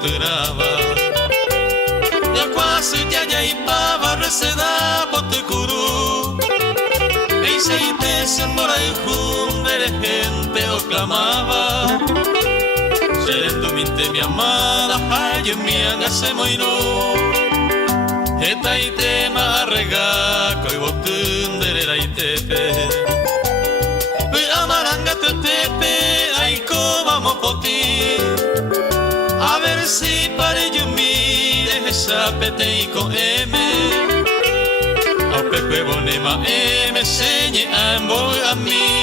boturaba ya quase ya ipava reseda botukuru e seite sembora e junde gente o clamaba serendo minte mi amada ay mi angase moino eta itema rega koi botundere la itepe amaranga tetepe ay ko vamos poti a ver si para yo mire esa pete y con M a pepe bonema me señe a mí.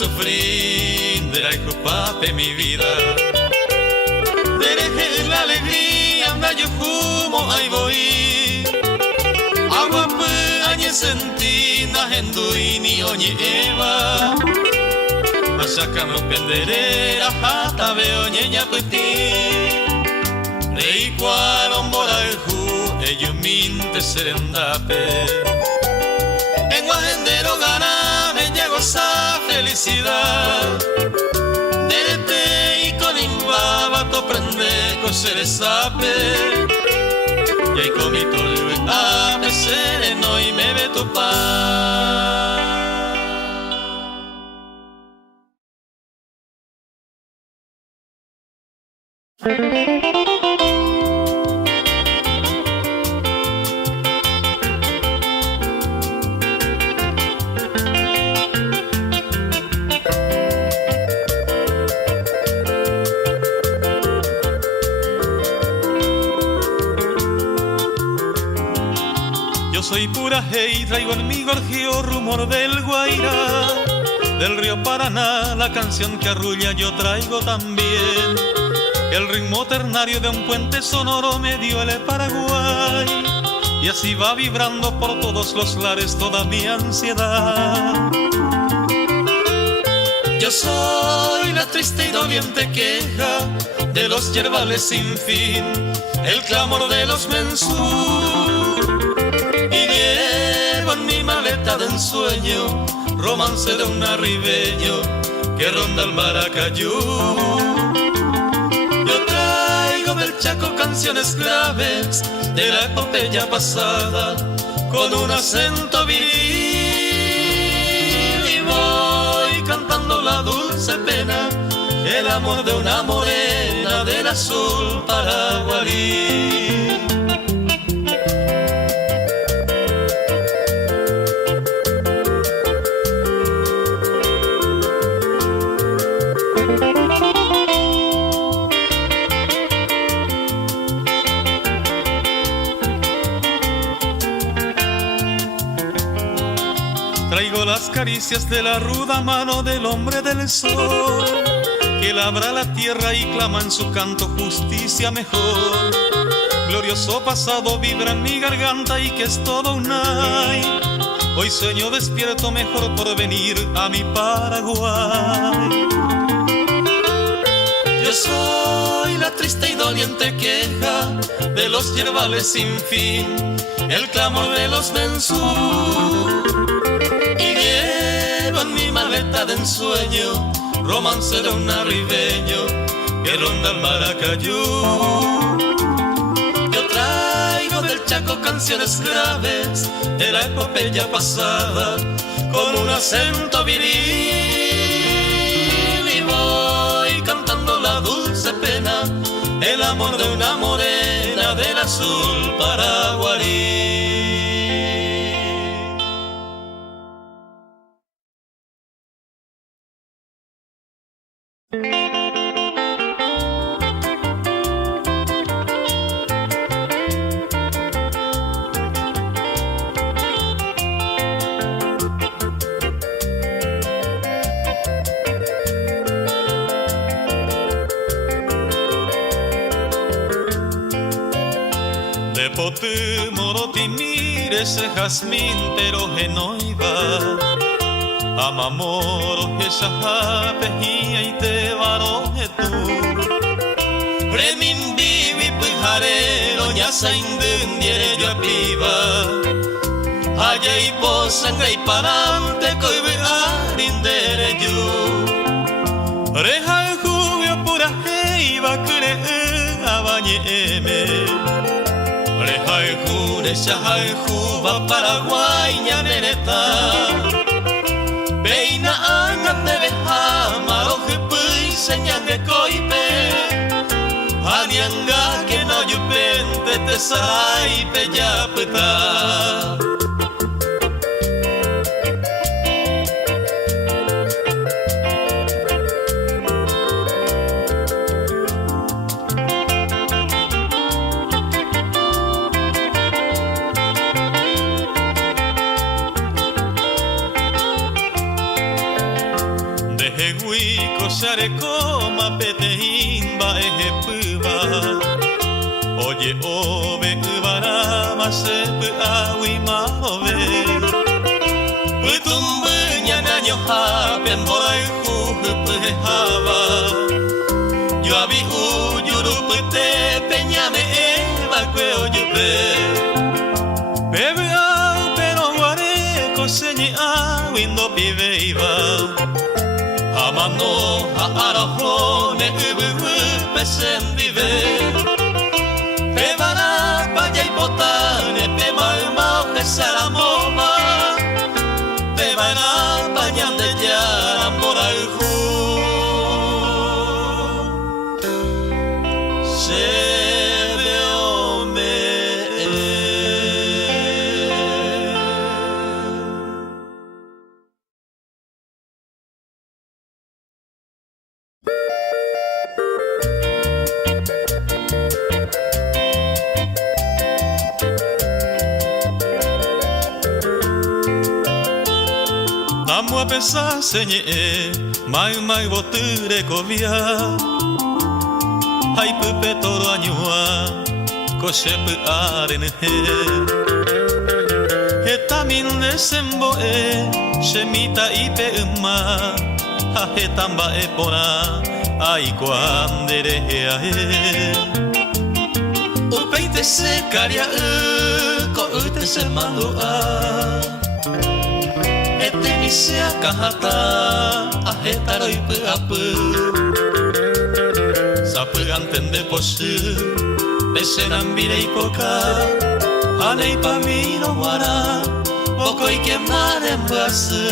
Sufrirá hijo pape mi vida dereje la alegría anda yo fumo ahí voy agua pues añe sentina henduini oñe eva masaka no pendere hasta veo ñeña peti rey cual ombora el ju ellos minte serendape en guajendero gana me llegó esa felicidad derete y con imbaba to prende con seresape y ahí comito le a me sereno y me ve tu paz. Soy pura hey, traigo en mi gorjeo rumor del Guairá, del río Paraná, la canción que arrulla yo traigo también. El ritmo ternario de un puente sonoro me dio el Paraguay, y así va vibrando por todos los lares toda mi ansiedad. Yo soy la triste y doliente queja de los yerbales sin fin, el clamor de los mensús. Y llevo en mi maleta de ensueño romance de un arribeño que ronda el Maracayú. Yo traigo del Chaco canciones graves de la epopeya pasada con un acento viril y voy cantando la dulce pena, el amor de una morena del azul paraguarí. Traigo las caricias de la ruda mano del hombre del sol, que labra la tierra y clama en su canto justicia mejor. Glorioso pasado vibra en mi garganta y que es todo un ay. Hoy sueño despierto mejor por venir a mi Paraguay. Yo soy la triste y doliente queja de los yerbales sin fin, el clamor de los mensús. Y llevo en mi maleta de ensueño romance de un arribeño que ronda el Maracayú. Yo traigo del Chaco canciones graves de la epopeya pasada con un acento viril y voy cantando la dulce pena, el amor de una morena del azul paraguarí. tu moroti mires el jazmín pero genoiva amamoro esa pejía y te varoje tú Remin vivi pijarero ñasa indundiere yo apiva Haya y posanga y parante coibe arindere yo Reja el jubio pura heiva creen a bañeme Reja el jure shaja el juba Paraguay ñaneneta Beina angan de bejama Roje pui señan de coipe Anianga que no yupente te sarai pe yapeta Coma peteimba ejepuba Oye ove ubarama sepu awi maove Putumbu ñanaño hapen borai juju pujehaba Yo abi uyuru pute peñame eva cueo yupe Bebe au pero guareco señi awindo pibeiba Amano arojone ubu pesendive Pebara paya y botane Pemalma oje saramoma Pebara payan de yara moral ju Se veome Amo a pensar señe mai boture covia Hai pupe toro añua Koshepu arene Hetamin desemboe Shemita ipe uma Hahetamba epona Ai kuandere heae Upeite se karia Ko ute se malua Etenisia kahata Ahetaro ipu apu Sapu antende posu Beseran bire ipoka Hanei pamino wara Boko ike mare mbasu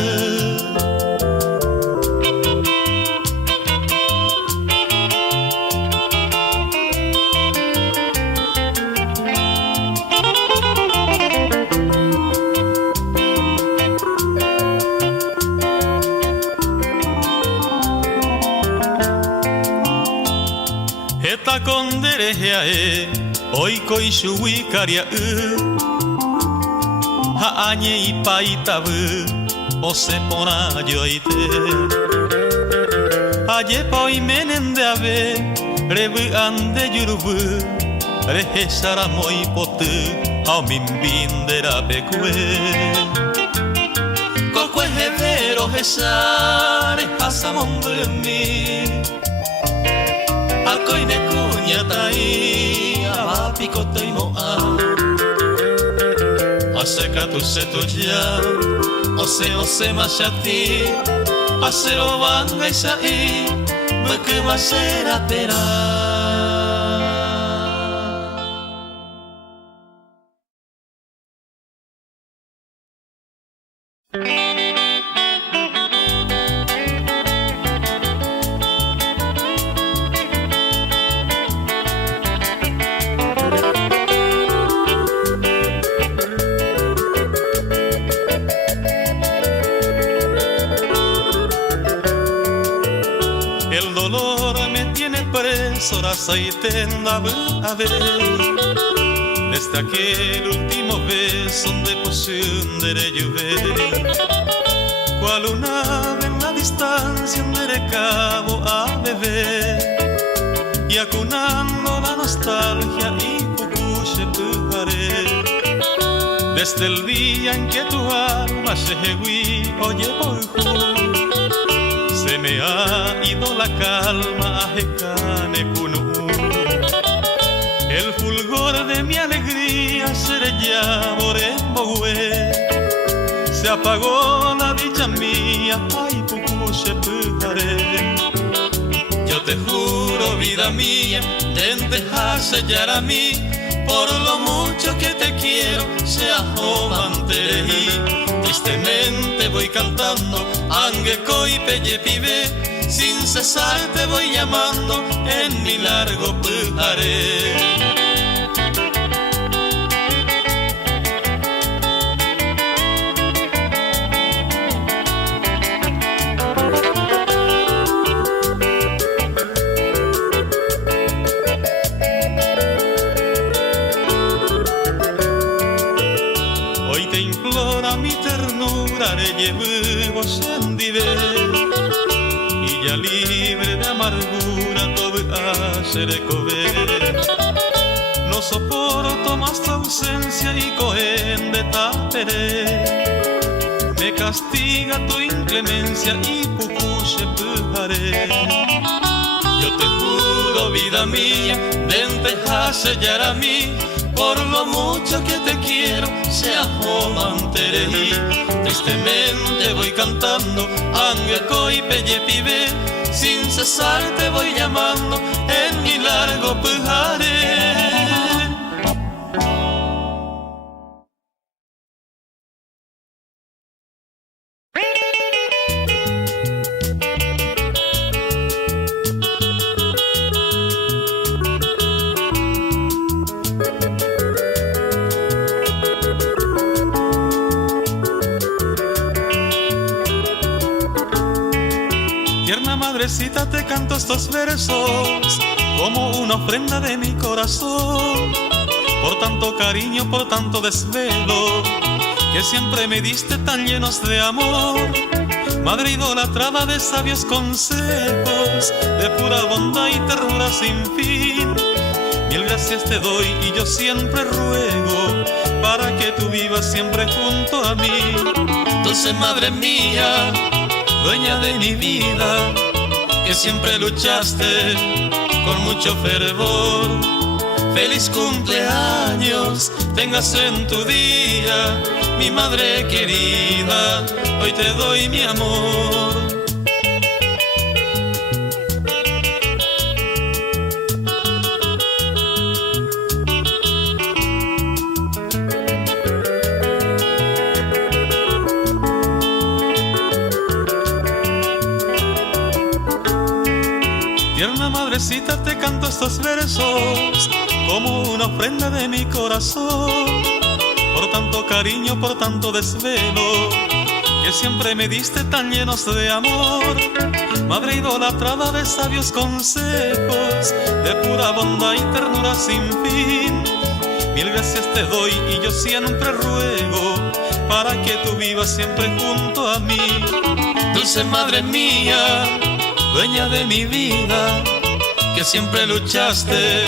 Eta kondere heae Oiko ishui karia Haañe ipaitabu Ose pona yoite Aye poi menende ave Rebu ande yurubu Rehe saramoi potu Au mimbindera pekue Kokwe hevero hesare Hasamondumi Alkoine kuñatai Abapiko toimoa Aseka tu setu ya Ose mashati Asero banga isai Beku masera pera Sorasaitenda a ver Desde aquel último beso donde posundere llover Cual una ave en la distancia donde cabo a beber Y acunando la nostalgia y cucuche pujaré desde el día en que tu alma se jeguí, oye boijú, se me ha ido la calma a jecane cunú. El fulgor de mi alegría seré ya morembohue. Se apagó la dicha mía, ay pucu se pujaré. Yo te juro, vida mía, de sellar a mí, por lo mucho que te quiero, sea jomantereí. Tristemente voy cantando, angeco y pelle pibe, sin cesar te voy llamando en mi largo pujaré. Llevo sendive y ya libre de amargura todo hacer cover. No soporto más tu ausencia y cohen de taperé. Me castiga tu inclemencia y pucuche pujaré. Yo te juro, vida mía, vente a sellar a mí, por lo mucho que te quiero, sea jomantereí. Tristemente voy cantando, angeco y pelle pibe, sin cesar te voy llamando en mi largo pujaré. Madrecita, te canto estos versos como una ofrenda de mi corazón, por tanto cariño, por tanto desvelo que siempre me diste tan llenos de amor. Madre idolatrada de sabios consejos, de pura bondad y ternura sin fin, mil gracias te doy y yo siempre ruego para que tú vivas siempre junto a mí. Dulce madre mía, dueña de mi vida, que siempre luchaste con mucho fervor. Feliz cumpleaños tengas en tu día, mi madre querida, hoy te doy mi amor. Tierna madrecita, te canto estos versos como una ofrenda de mi corazón, por tanto cariño, por tanto desvelo que siempre me diste tan llenos de amor. Madre idolatrada de sabios consejos, de pura bondad y ternura sin fin, mil gracias te doy y yo siempre ruego para que tú vivas siempre junto a mí. Dulce madre mía, dueña de mi vida, que siempre luchaste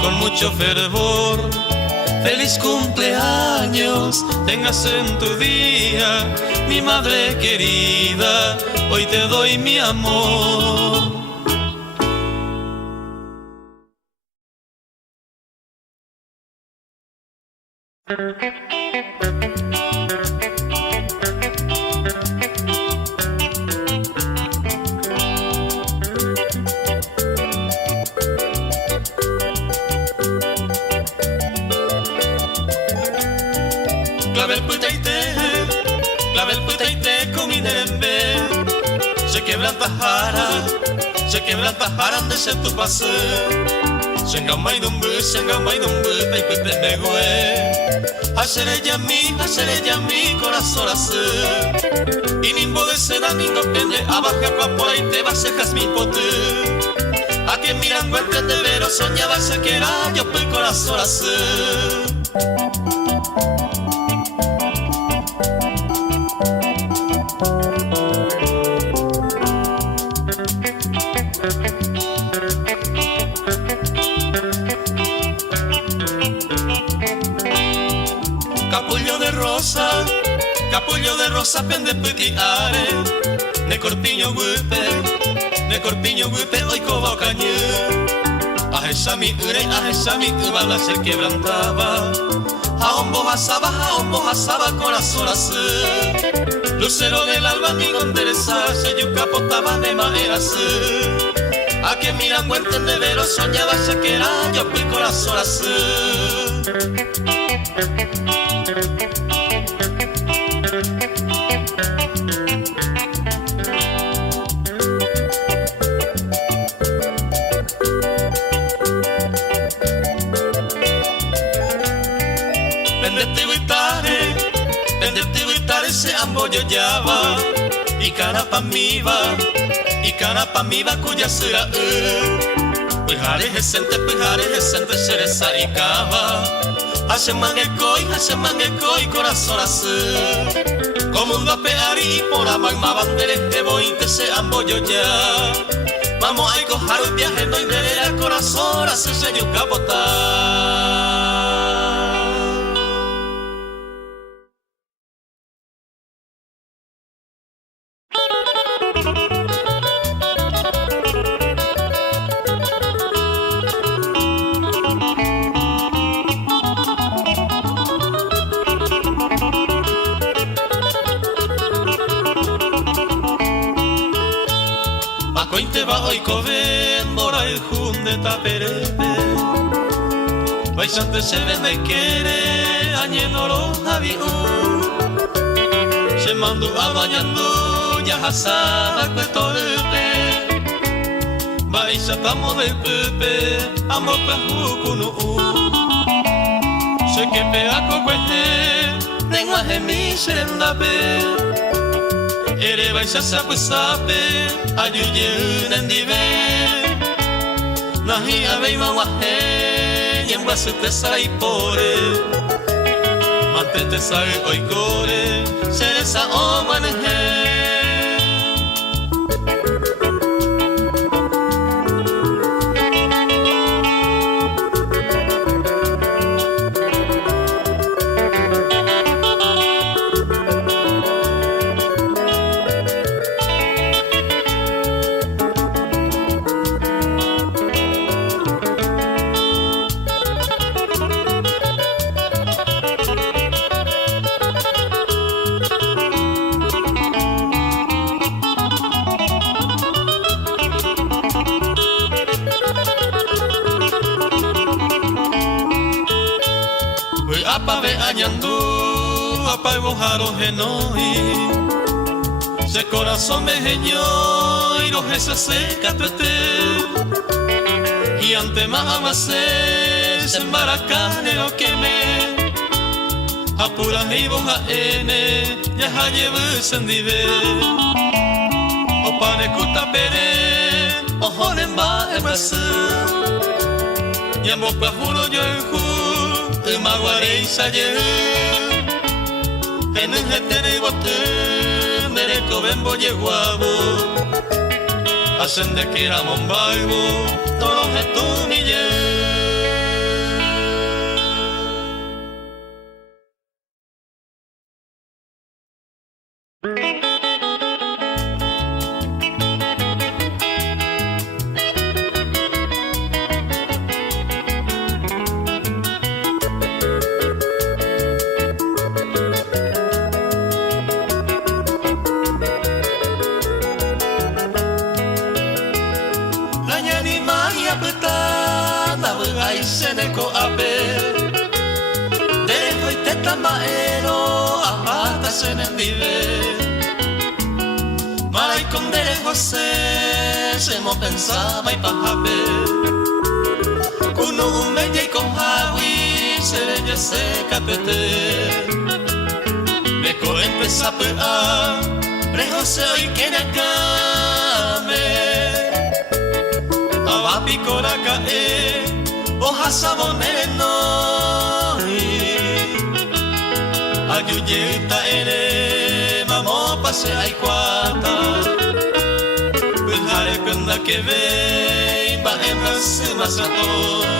con mucho fervor. Feliz cumpleaños tengas en tu día, mi madre querida, hoy te doy mi amor. Clavel putaite cominembe, se quebranta jaran de ser tu pase. Sengamai dumbu, taipete megue. Haceré ya mi corazón hace. Y nimbo de seda, nindo pende, abajo por y te vas a mi pote. A que mirando el tendero soñaba se que era yo por corazón hace. Capullo capullo de rosa pende putiare, ne corpiño gupe, hoy coba cañé. Ahesami ubala se quebrantaba, aombo hasaba corazón así. Lucero del alba mi endereza, se yucapotaba de maerase. A que miran muerte de veros soñaba se que era yo fui corazón así. Pendete guitare se ambo yo llava y cara pa mi va cuya será Pujare gente cereza y cava hace mangue corazón así como un peari y por amagma banderes que voy te se ambo yo ya vamos a coger un viaje no inderera el corazón así se yo capotar. Hoy coven mora el junde taperepe Paisante se vende y quiere añenoro aviú Se mandó a bañando ya hasaba cuetorpe Baisa tamo del pepe amo pejucunu Se que peaco cueste lenguaje mi serendape Ere baisa sape ayuye nendive Nahi abeima wahe Yemba se te sai pore Mantete sai oikore Seresa o maneje Apa bojaro genoi Se corazón me geñó Y los ese se catete Y ante más amasé Se embaracane lo que me Apura y boja ene Ya ja lleve sendive O pane kuta pere O jonen ba emase Yamo pa juro yo el ju Maguare y saye En el jetere y bote Mereko bembo yeguabo Hacen de que era mombaibo Todos estos milles Seneko ape Dejo y teta maero Apata senendive Maray con derecho se mo pensaba y pajape Kuno umeya y con hawi Sereye se capete Meko empeza a Rejo se hoy que nakame Abapi korakae Oja saboneno Ayuyita ere Mamo pase ay cuata Bujare kunda que ve Ba en la sima satoy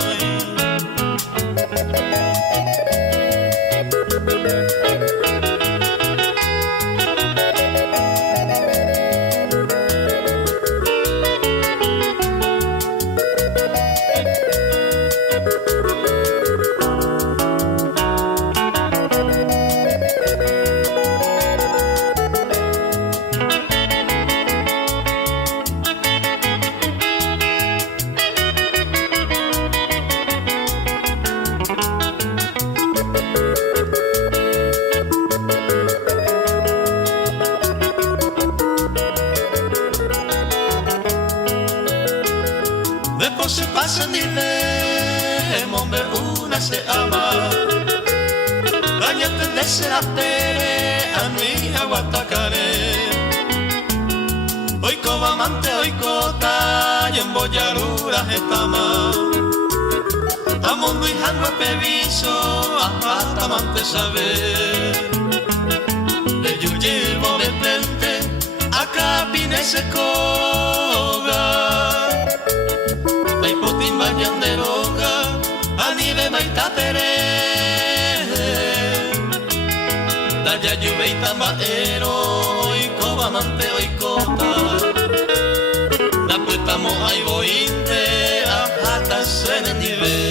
se pasa ni ve, mombe una se ama. Daña tendese la tere, a mi aguatacare. Oiko bamante, oiko ta, y en boyaruras estama. Amundo y jango peviso, hasta amante saber. De yuyibo de frente, acá pine se coga. Taipotin bañan de roca, anibe maita tere. Daya yuve y tambaero, oiko bamante, oiko ta. La puetamo ay boinde, hasta se nivel.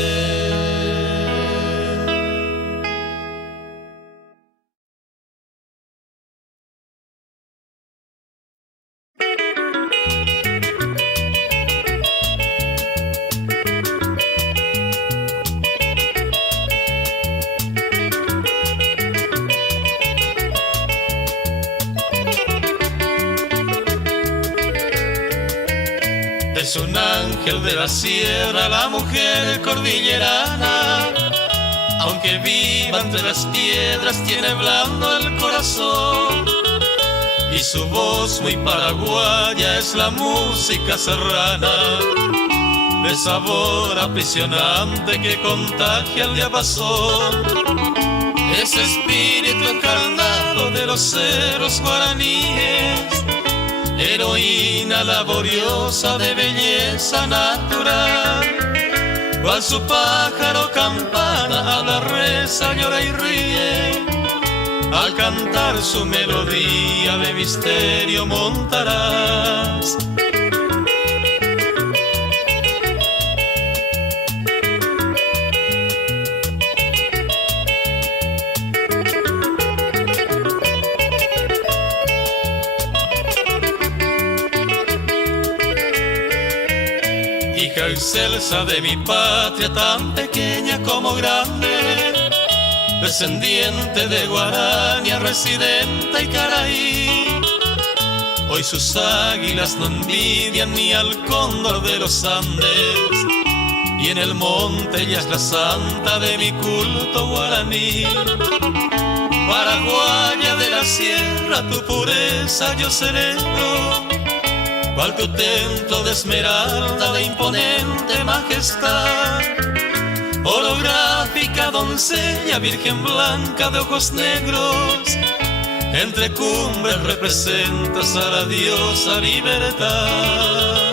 Es un ángel de la sierra, la mujer cordillerana. Aunque viva entre las piedras, tiene blando el corazón. Y su voz muy paraguaya es la música serrana, de sabor aprisionante que contagia el diapasón. Es espíritu encarnado de los ceros guaraníes, heroína laboriosa de belleza natural. Cual su pájaro campana habla, reza, llora y ríe, al cantar su melodía de misterio montarás. Hija excelsa de mi patria, tan pequeña como grande, descendiente de Guarania, residente y Caraí. Hoy sus águilas no envidian ni al cóndor de los Andes, y en el monte ella es la santa de mi culto guaraní. Paraguaya de la sierra, tu pureza yo celebro, cual tu templo de esmeralda de imponente majestad. Holográfica doncella, virgen blanca de ojos negros, entre cumbres representas a la diosa libertad.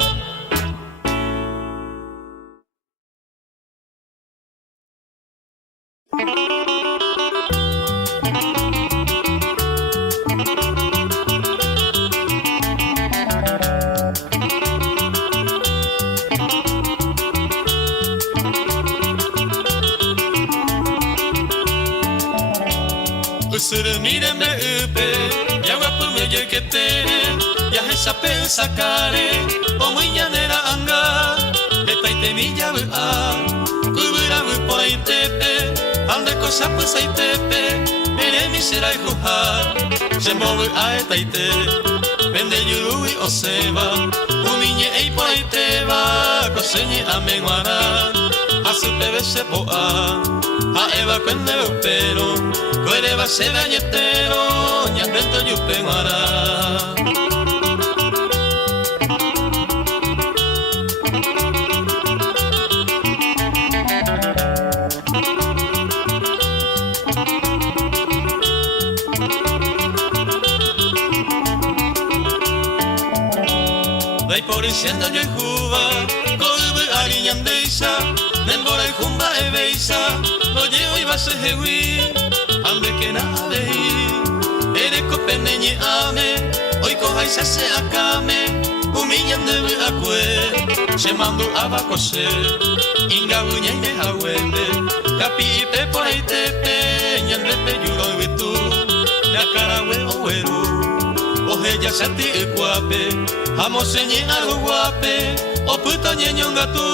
Míreme upe, ya guapo me oye que te, ya esa pensa care, o muy llanera anga, esta y temilla a, cubira por ahí tepe, ande cosa pues ahí tepe, ere mi será y jujar, se mueve a esta y te, vende yurui o seba, un niñe y por ahí te va, coseñe a menguana, a su bebé se poa, a eva cuende pero. Kuere va se bañetero, ñandento yupenguara. Dai por insiendo yo y juba, koibu ariñandeisa, dembora y jumba e beisa, no llevo y va se jehui. Ande que nada eres copeneñe ame, hoy coja y se acame, humillan de acue, se mandó a bacose, inga buña y meja huele, capi y pe por ahí te peñan de te yuro y tú, la cara huevo hueru, oje ya se ti y guape, amo señe a lo guape, o puta ñeñonga tú.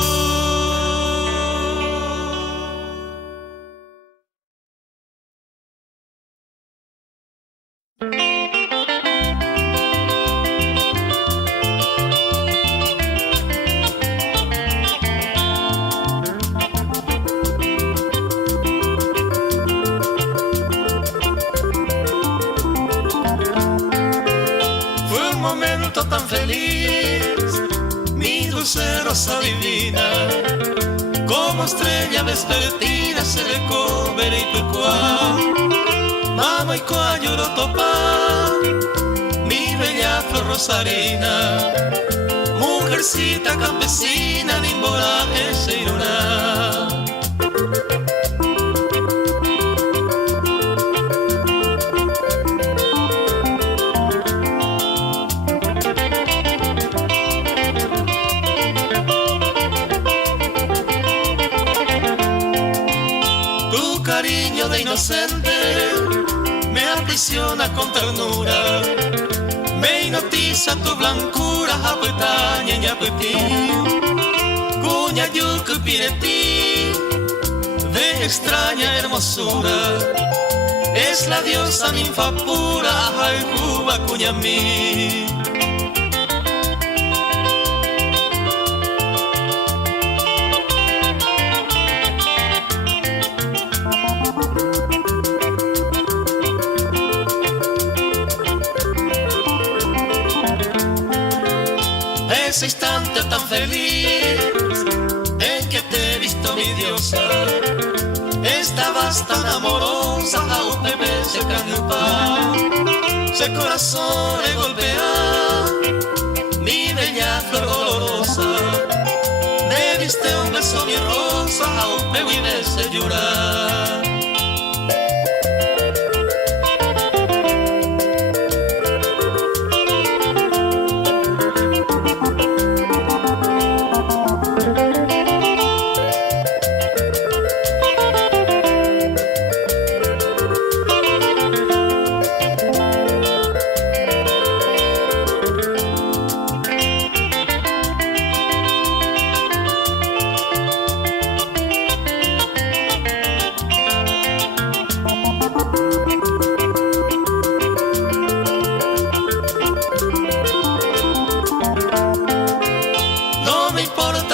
dulce rosa divina, como estrella vespertina se le cobre y pecua. Mama y coa lloro topa, mi bella flor rosarina, mujercita campesina de Imbora ese iruna. Tu cariño de inocente me aprisiona con ternura, me hipnotiza tu blancura, apetaña y apetí, cuña yucu pireti, de extraña hermosura, es la diosa ninfa pura, ay Cuba cuña mí. Ese instante tan feliz en que te he visto mi diosa, estabas tan amorosa, a un bebé se canupa, ese corazón le golpea, mi bella flor olorosa, me diste un beso mi rosa, a un bebé me se llorar.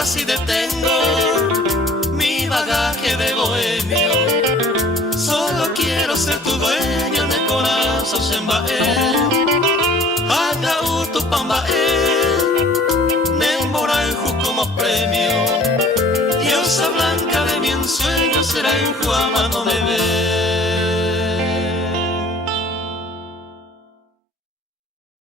Si detengo mi bagaje de bohemio, solo quiero ser tu dueño en el corazón sembae, haga tu pambae, nemboraju como premio, diosa blanca de mi ensueño será en Juama no me ve.